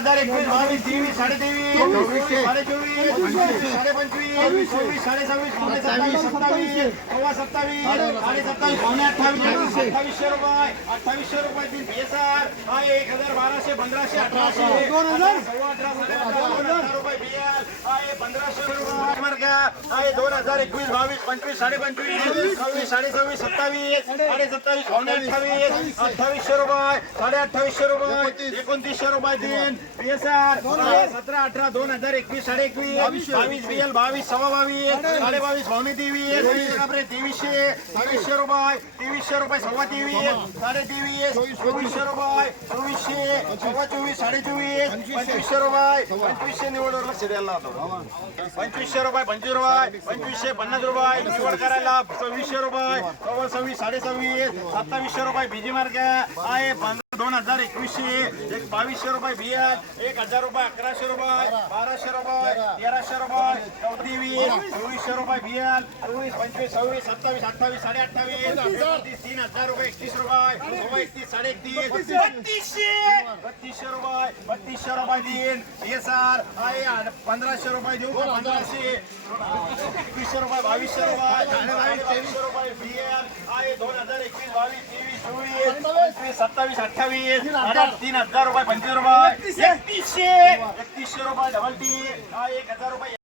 हजार एकवीस बावीस तेवीस साडे तेवीस साडे चोवीस पंचवीस साडे पंचवीस सव्वीस साडे सव्वीस पावणे सत्तावीस सत्तावीस सव्वा सत्तावीस साडे सत्तावीस पावणे अठ्ठावीस अठ्ठावीसशे रुपये अठ्ठावीसशे रुपये तीन बेसार हा एक हजार बाराशे पंधराशे अठराशे दोन हजार सव्वा अठरा साडे अठरा दोन हजार एकवीस बावीस पंचवीस साडे पंचवीस सव्वीस साडे सव्वीस सत्तावीस साडे सत्तावीस पावणे अठ्ठावीस अठ्ठावीसशे रुपये साडे अठ्ठावीसशे रुपये एकोणतीसशे रुपये तीन सतरा अठरा दोन हजार एकवीस साडे एकवीस बावीस बावीस सव्वा बावीस साडे बावीस पावणे तेवीस बापरे तेवीसशे तेवीसशे रुपये तेवीसशे रुपये सव्वा तेवीस साडे तेवीस चोवीसशे रुपये चोवीसशे सव्वा चोवीस साडे चोवीस पंचवीसशे रुपये पंचवीसशे निवडवर लक्ष द्यायला पंचवीसशे रुपये पंचवीस रुपये पंचवीसशे पन्नास रुपये निवड करायला सव्वीसशे रुपये सव्वीस साडेसव्वीस सत्तावीसशे रुपये बीजी मार्ग आहे दोन हजार एकवीसशे एक बावीसशे रुपये बियार एक हजार रुपये अकराशे रुपये बाराशे रुपये तेराशे रुपये. चोवीसशे रुपये बियार चोवीस पंचवीस सव्वीस सत्तावीस अठ्ठावीस साडे अठ्ठावीस तीन हजार रुपये एकतीस रुपये. एकतीस साडे एकतीस बत्तीसशे! बत्तीसशे रुपये बत्तीसशे रुपये तीन हे सर आहे पंधराशे रुपये देऊ का? पंधराशे. एकवीसशे रुपये बावीसशे रुपये. बावीसशे रुपये बियार आहे दोन हजार एकवीस बावीस तेवीस चोवीस पंचवीस सत्तावीस अठ्ठावीस. तीन हजार. रुपये पंचवीस रुपये. एकतीसशे. एकतीसशे. रुपये डबल टी हा एक हजार रुपये